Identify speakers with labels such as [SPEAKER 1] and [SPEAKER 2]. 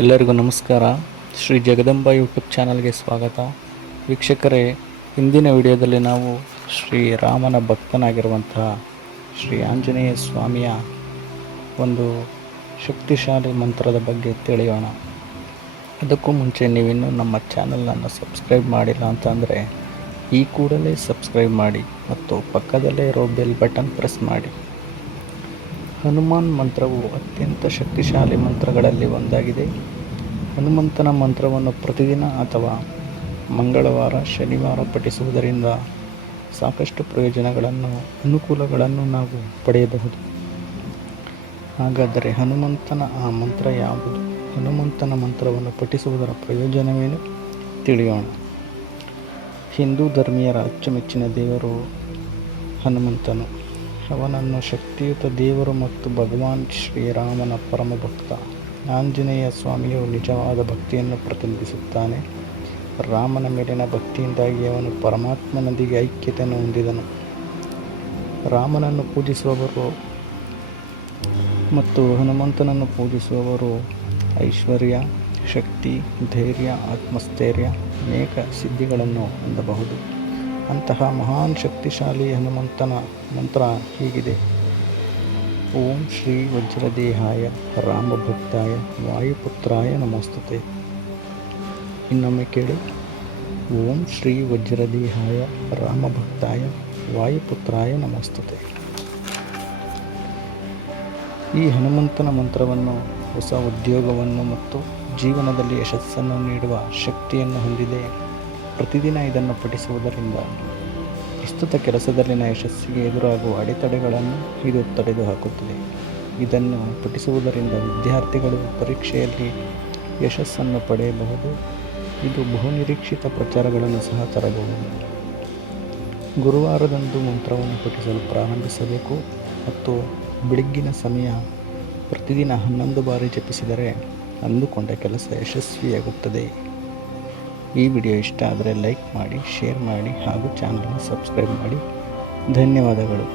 [SPEAKER 1] ಎಲ್ಲರಿಗೂ ನಮಸ್ಕಾರ. ಶ್ರೀ ಜಗದಂಬ ಯೂಟ್ಯೂಬ್ ಚಾನಲ್ಗೆ ಸ್ವಾಗತ. ವೀಕ್ಷಕರೇ, ಇಂದಿನ ವಿಡಿಯೋದಲ್ಲಿ ನಾವು ಶ್ರೀ ರಾಮನ ಭಕ್ತನಾಗಿರುವಂತಹ ಶ್ರೀ ಆಂಜನೇಯ ಸ್ವಾಮಿಯ ಒಂದು ಶಕ್ತಿಶಾಲಿ ಮಂತ್ರದ ಬಗ್ಗೆ ತಿಳಿಯೋಣ. ಅದಕ್ಕೂ ಮುಂಚೆ ನೀವಿನ್ನೂ ನಮ್ಮ ಚಾನಲನ್ನು ಸಬ್ಸ್ಕ್ರೈಬ್ ಮಾಡಿಲ್ಲ ಅಂತಂದರೆ, ಈ ಕೂಡಲೇ ಸಬ್ಸ್ಕ್ರೈಬ್ ಮಾಡಿ ಮತ್ತು ಪಕ್ಕದಲ್ಲೇ ಇರೋ ಬೆಲ್ ಬಟನ್ ಪ್ರೆಸ್ ಮಾಡಿ. ಹನುಮಾನ್ ಮಂತ್ರವು ಅತ್ಯಂತ ಶಕ್ತಿಶಾಲಿ ಮಂತ್ರಗಳಲ್ಲಿ ಒಂದಾಗಿದೆ. ಹನುಮಂತನ ಮಂತ್ರವನ್ನು ಪ್ರತಿದಿನ ಅಥವಾ ಮಂಗಳವಾರ, ಶನಿವಾರ ಪಠಿಸುವುದರಿಂದ ಸಾಕಷ್ಟು ಪ್ರಯೋಜನಗಳನ್ನು, ಅನುಕೂಲಗಳನ್ನು ನಾವು ಪಡೆಯಬಹುದು. ಹಾಗಾದರೆ ಹನುಮಂತನ ಆ ಮಂತ್ರ ಯಾವುದು? ಹನುಮಂತನ ಮಂತ್ರವನ್ನು ಪಠಿಸುವುದರ ಪ್ರಯೋಜನವೇನು? ತಿಳಿಯೋಣ. ಹಿಂದೂ ಧರ್ಮೀಯರ ಅಚ್ಚುಮೆಚ್ಚಿನ ದೇವರು ಹನುಮಂತನು. ಅವನನ್ನು ಶಕ್ತಿಯುತ ದೇವರು ಮತ್ತು ಭಗವಾನ್ ಶ್ರೀರಾಮನ ಪರಮ ಭಕ್ತ. ಆಂಜನೇಯ ಸ್ವಾಮಿಯು ನಿಜವಾದ ಭಕ್ತಿಯನ್ನು ಪ್ರತಿನಿಧಿಸುತ್ತಾನೆ. ರಾಮನ ಮೇಲಿನ ಭಕ್ತಿಯಿಂದಾಗಿ ಅವನು ಪರಮಾತ್ಮನೊಂದಿಗೆ ಐಕ್ಯತೆಯನ್ನು ಹೊಂದಿದನು. ರಾಮನನ್ನು ಪೂಜಿಸುವವರು ಮತ್ತು ಹನುಮಂತನನ್ನು ಪೂಜಿಸುವವರು ಐಶ್ವರ್ಯ, ಶಕ್ತಿ, ಧೈರ್ಯ, ಆತ್ಮಸ್ಥೈರ್ಯ, ಅನೇಕ ಸಿದ್ಧಿಗಳನ್ನು ಹೊಂದಬಹುದು. ಅಂತಹ ಮಹಾನ್ ಶಕ್ತಿಶಾಲಿ ಹನುಮಂತನ ಮಂತ್ರ ಹೀಗಿದೆ. ಓಂ ಶ್ರೀ ವಜ್ರದೇಹಾಯ ರಾಮಭಕ್ತಾಯ ವಾಯುಪುತ್ರಾಯ ನಮಸ್ತತೆ. ಇನ್ನೊಮ್ಮೆ ಕೇಳಿ. ಓಂ ಶ್ರೀ ವಜ್ರದೇಹಾಯ ರಾಮಭಕ್ತಾಯ ವಾಯುಪುತ್ರಾಯ ನಮಸ್ತತೆ. ಈ ಹನುಮಂತನ ಮಂತ್ರವನ್ನು, ಹೊಸ ಉದ್ಯೋಗವನ್ನು ಮತ್ತು ಜೀವನದಲ್ಲಿ ಯಶಸ್ಸನ್ನು ನೀಡುವ ಶಕ್ತಿಯನ್ನು ಹೊಂದಿದೆ ಪ್ರತಿದಿನ ಇದನ್ನು ಪಠಿಸುವುದರಿಂದ ಪ್ರಸ್ತುತ ಕೆಲಸದಲ್ಲಿನ ಯಶಸ್ಸಿಗೆ ಎದುರಾಗುವ ಅಡೆತಡೆಗಳನ್ನು ಇದು ತಡೆದುಹಾಕುತ್ತದೆ ಇದನ್ನು ಪಠಿಸುವುದರಿಂದ ವಿದ್ಯಾರ್ಥಿಗಳು ಪರೀಕ್ಷೆಯಲ್ಲಿ ಯಶಸ್ಸನ್ನು ಪಡೆಯಬಹುದು. ಇದು ಬಹುನಿರೀಕ್ಷಿತ ಪ್ರಚಾರಗಳನ್ನು ಸಹ ತರಬಹುದು. ಗುರುವಾರದಂದು ಮಂತ್ರವನ್ನು ಪಠಿಸಲು ಪ್ರಾರಂಭಿಸಬೇಕು. ಮತ್ತು ಬೆಳಗ್ಗಿನ ಸಮಯ ಪ್ರತಿದಿನ ಹನ್ನೊಂದು ಬಾರಿ ಜಪಿಸಿದರೆ ಅಂದುಕೊಂಡ ಕೆಲಸ ಯಶಸ್ವಿಯಾಗುತ್ತದೆ. ಈ ವಿಡಿಯೋ ಇಷ್ಟ ಆದರೆ ಲೈಕ್ ಮಾಡಿ ಶೇರ್ ಮಾಡಿ ಹಾಗೂ ಚಾನಲ್ನ ಸಬ್ಸ್ಕ್ರೈಬ್ ಮಾಡಿ. ಧನ್ಯವಾದಗಳು.